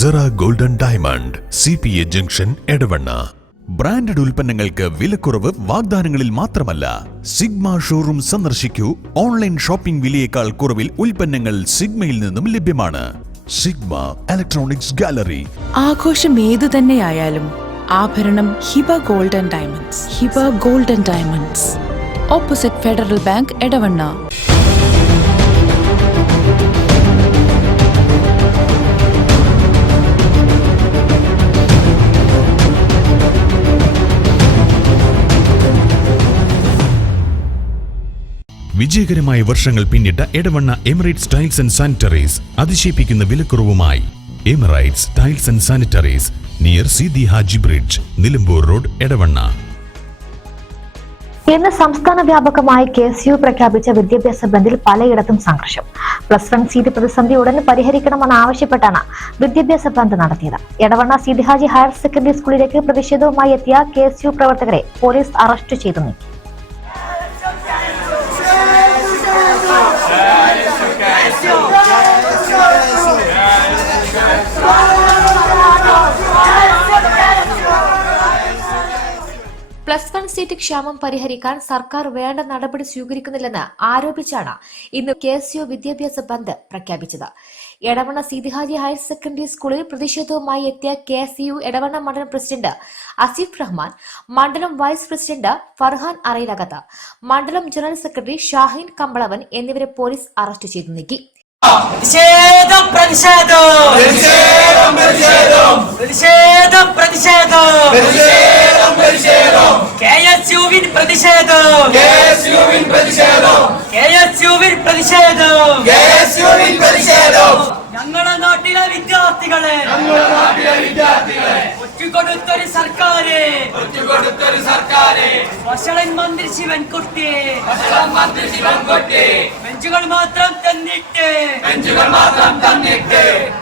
Zara Golden Diamond, CPA Junction, Edavanna. Branded ഉൽപ്പന്നങ്ങൾക്ക് വിലക്കുറവ് വാഗ്ദാനങ്ങളിൽ മാത്രമല്ല. സിഗ്മ ഷോറൂം സന്ദർശിക്കൂ. ഓൺലൈൻ ഷോപ്പിംഗ് വിലയേക്കാൾ കുറവിൽ ഉൽപ്പന്നങ്ങൾ സിഗ്മയിൽ നിന്നും ലഭ്യമാണ്. Sigma electronics gallery. ആഘോഷം ഏതു തന്നെയായാലും ആഭരണം Hiba golden diamonds. Hiba golden diamonds, opposite Federal Bank, Edavanna. വിജയകരമായ വർഷങ്ങൾ പിന്നിട്ട Edavanna Emirates tiles and sanitaries അതിശയിപ്പിക്കുന്ന വിലക്കുറവുമായി. Emirates tiles and sanitaries, near Sidi Haji bridge, Nilambur road, Edavanna. ഇന്ന് സംസ്ഥാന വ്യാപകമായി KSU പ്രഖ്യാപിച്ച വിദ്യാഭ്യാസ ബന്ദിൽ പലയിടത്തും സംഘർഷം. +1 സീറ്റ് പ്രതിസന്ധി ഉടൻ പരിഹരിക്കണമെന്ന് ആവശ്യപ്പെട്ടാണ് വിദ്യാഭ്യാസ ബന്ദ് നടത്തിയത്. എടവണ്ണ സിദി ഹാജി ഹയർ സെക്കൻഡറി സ്കൂളിലേക്ക് പ്രതിഷേധവുമായി എത്തിയ KSU പ്രവർത്തകരെ പോലീസ് അറസ്റ്റ് ചെയ്തു നീക്കി. +1 സീറ്റ് ക്ഷാമം പരിഹരിക്കാൻ സർക്കാർ വേണ്ട നടപടി സ്വീകരിക്കുന്നില്ലെന്ന് ആരോപിച്ചാണ് ഇന്ന് KSU വിദ്യാഭ്യാസ ബന്ദ് പ്രഖ്യാപിച്ചത്. എടവണ്ണ സിദി ഹാജി ഹയർ സെക്കൻഡറി സ്കൂളിൽ പ്രതിഷേധവുമായി എത്തിയ KSU എടവണ്ണ മണ്ഡലം പ്രസിഡന്റ് അസീഫ് റഹ്മാൻ, മണ്ഡലം വൈസ് പ്രസിഡന്റ് ഫർഹാൻ അറയിലകത്ത്, മണ്ഡലം ജനറൽ സെക്രട്ടറി ഷാഹിൻ കമ്പളവൻ എന്നിവരെ പോലീസ് അറസ്റ്റ് ചെയ്തു നീക്കി. പ്രതിഷേധം പ്രതിഷേധം പ്രതിഷേധം പ്രതിഷേധം പ്രതിഷേധം പ്രതിഷേധം പ്രതിഷേധം KSUവിൻ പ്രതിഷേധം KSUവിൻ പ്രതിഷേധം KSUവിൻ പ്രതിഷേധം KSUവിൻ പ്രതിഷേധം. ഞങ്ങളുടെ നാട്ടിലെ വിദ്യാർത്ഥികളെ ഒറ്റുകൊടുത്തൊരു സർക്കാര് വഷളൻ മന്ത്രി ശിവൻകുട്ടി ബെഞ്ചുകൾ മാത്രം തന്നിട്ട്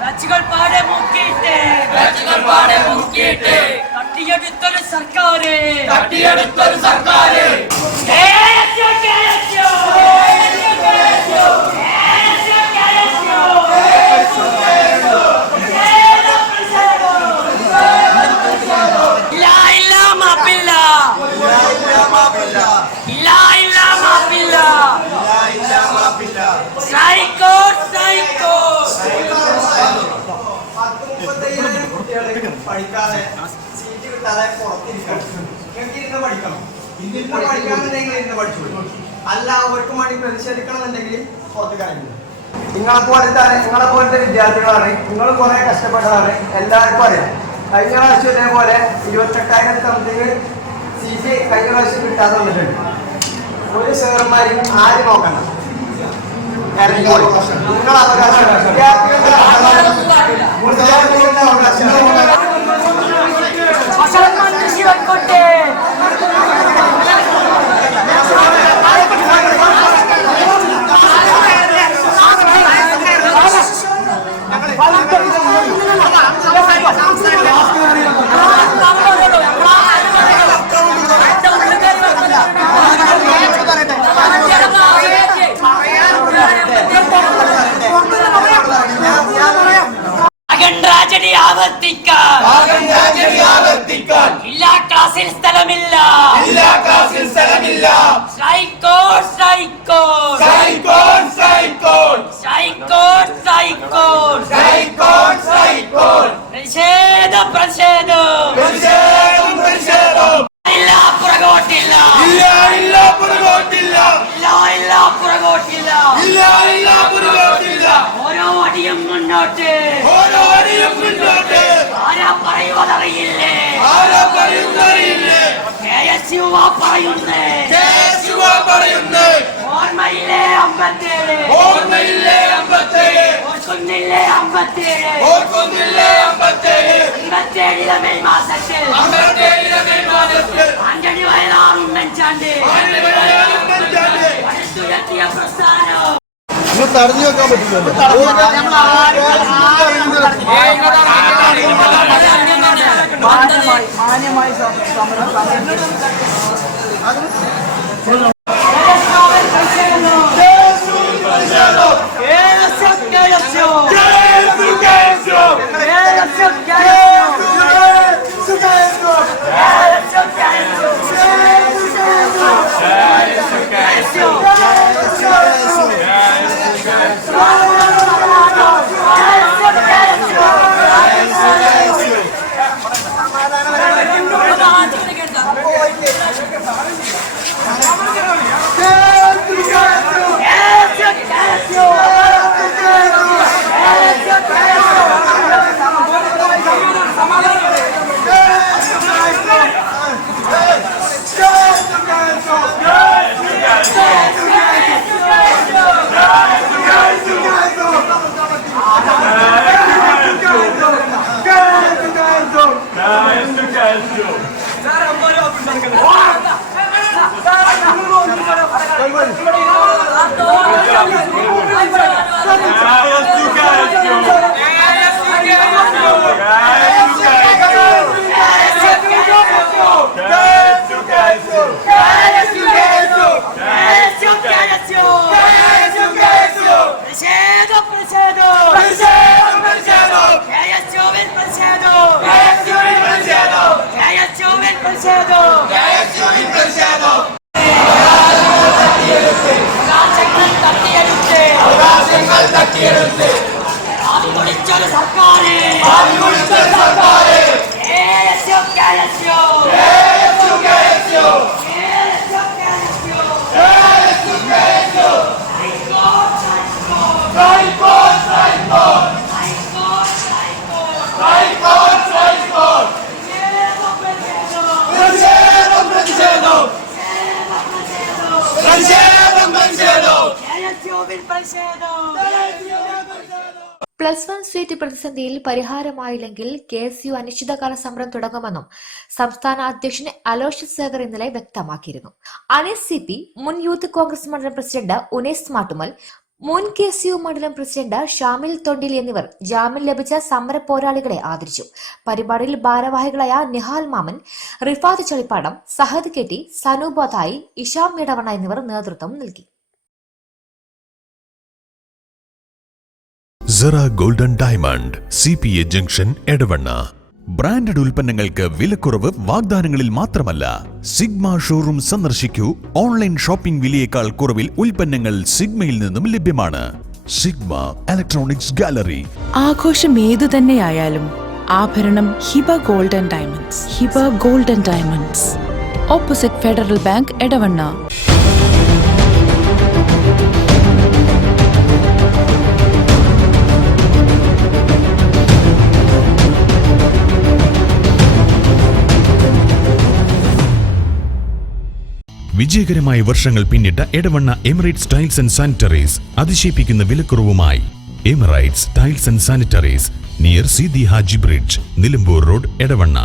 രാജികൾ പാടെ മുക്കിയിട്ട് തട്ടിയെടുത്തൊരു സർക്കാര് പഠിക്കാതെ സീറ്റ് കിട്ടാതെ പുറത്തിരിക്കണം. നിങ്ങൾക്ക് ഇരുന്ന് പഠിക്കണം. ഇരുന്ന് പഠിക്കാന്നുണ്ടെങ്കിൽ ഇരുന്ന് പഠിച്ചോളൂ. അല്ല അവർക്കും വേണ്ടി പ്രതിഷേധിക്കണം എന്നുണ്ടെങ്കിൽ പുറത്ത് കാര്യമില്ല. നിങ്ങളെ പോലത്തെ വിദ്യാർത്ഥികളാണ്. നിങ്ങൾ കുറെ കഷ്ടപ്പെട്ടതാണ്, എല്ലാവർക്കും അറിയാം. കഴിഞ്ഞ പ്രാവശ്യം ഇതേപോലെ 28,000 സംതിങ് സീറ്റ് കഴിഞ്ഞ പ്രാവശ്യം കിട്ടാതെ വന്നിട്ടുണ്ട്. ഒരു സാറന്മാരും ആരും നോക്കണ്ട. നിങ്ങൾ അവകാശം വിദ്യാർത്ഥികളുടെ അവകാശം എല്ലാ ക്ലാസ്സിൽ സ്ഥലമില്ല. ഓരോ അടിയും മുന്നോട്ട്. ആരാ പറയുവതറിയില്ലേ? KSU പറയുന്നേ. ഓർമ്മയില്ലേ 57? ഓർക്കുന്നില്ലേ 57? മെയ് മാസത്തിൽ ആന്റണി വയലാർ ഉമ്മൻചാണ്ടി അടുത്തുയർത്തിയ പ്രസ്ഥാനം തടഞ്ഞു വെക്കാൻ പറ്റില്ലല്ലോ. മാന്യമായി സമരം പ്ലസ് വൺ സീറ്റ് പ്രതിസന്ധിയിൽ പരിഹാരമായില്ലെങ്കിൽ KSU അനിശ്ചിതകാല സമരം തുടങ്ങുമെന്നും സംസ്ഥാന അധ്യക്ഷൻ അലോഷ്യസ് സേഗർ ഇന്നലെ വ്യക്തമാക്കിയിരുന്നു. അനീസ് CP, മുൻ യൂത്ത് കോൺഗ്രസ് മണ്ഡലം പ്രസിഡന്റ് ഉനേസ് മാട്ടുമൽ, മുൻ KSU മണ്ഡലം പ്രസിഡന്റ് ഷാമിൽ തൊണ്ടിൽ എന്നിവർ ജാമ്യം ലഭിച്ച സമര പോരാളികളെ ആദരിച്ചു. പരിപാടിയിൽ ഭാരവാഹികളായ നിഹാൽ മാമൻ, റിഫാത്ത് ചളിപ്പാടം, സഹദ് KT, സനു ബോധായി, ഇഷാം ഇടവണ്ണ എന്നിവർ നേതൃത്വം നൽകി. Sera golden diamond CPA junction Edavanna. Branded ഉൽപ്പന്നങ്ങൾക്ക് വിലക്കുറവ് വാഗ്ദാനങ്ങളിൽ മാത്രമല്ല, സിഗ്മ ഷോറൂം സന്ദർശിക്കൂ. ഓൺലൈൻ ഷോപ്പിംഗ് വിലയേക്കാൾ കുറവിൽ ഉൽപ്പന്നങ്ങൾ സിഗ്മയിൽ നിന്നും ലഭ്യമാണ്. Sigma electronics gallery. ആഘോഷം ഏതു തന്നെയായാലും ആഭരണം Hiba golden diamonds. Hiba golden diamonds, opposite Federal Bank, Edavanna. വിജയകരമായ വർഷങ്ങൾ പിന്നിട്ട Edavanna Emirates tiles and sanitaries അതിശയിപ്പിക്കുന്ന വിലക്കുറവുമായി. Emirates tiles and sanitaries, near Sidi Haji bridge, Nilambur road, Edavanna.